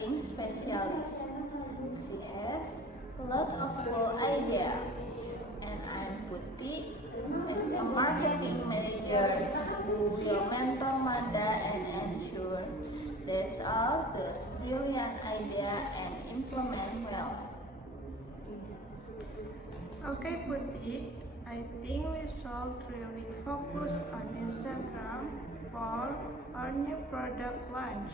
marketing specialist. She has a lot of cool ideas, and I'm Putih as a marketing manager who will mentor Manda and ensure that all those brilliant ideas and implement well. Okay, Putih, I think we should really focus on Instagram for our new product launch.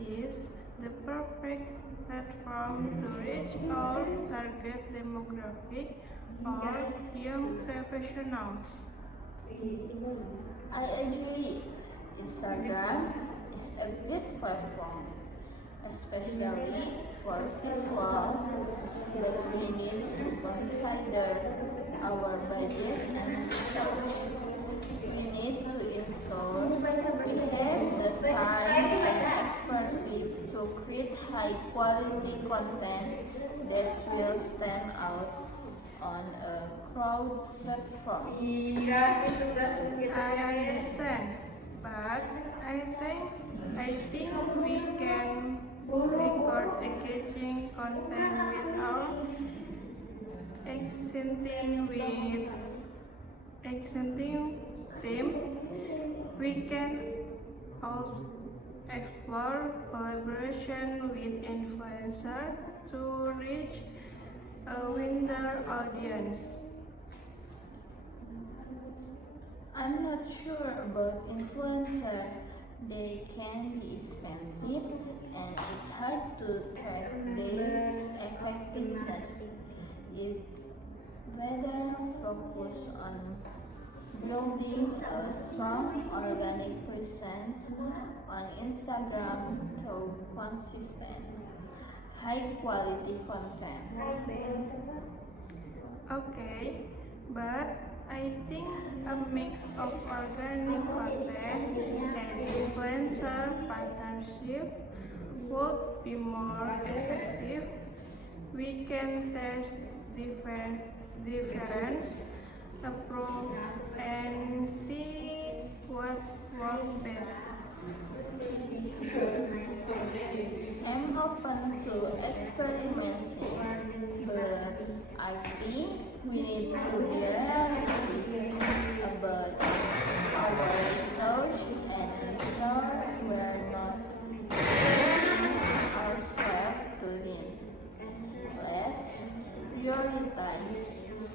Is the perfect platform to reach our target demographic or young professionals. I agree. Instagram is a good platform, especially for visuals, but we need to consider our budget and resources. We need to ensure we have the time and expertise to create high quality content that will stand out on a crowd platform. I understand, but I think we can record engaging content without accenting theme. We can also explore collaboration with influencers to reach a wider audience. I'm not sure about influencer. They can be expensive and it's hard to track their effectiveness. It rather focus on building a strong organic presence on Instagram through consistent, high quality content. Okay, but I think a mix of organic content and influencer partnership would be more effective. We can test different approach and see what works best. I'm open to experimenting, but I think we need to be realistic about our research and ensure we're not pushing ourselves too thin. Let's prioritize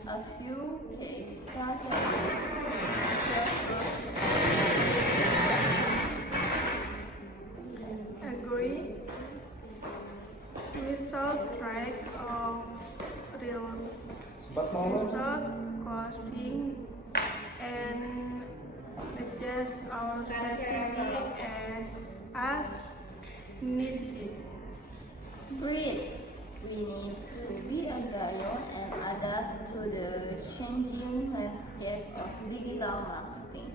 a few key strategies. Agree. We should track of real result closing and adjust our strategy as needed. Great! We need to be agile and adapt to the changing landscape of digital marketing.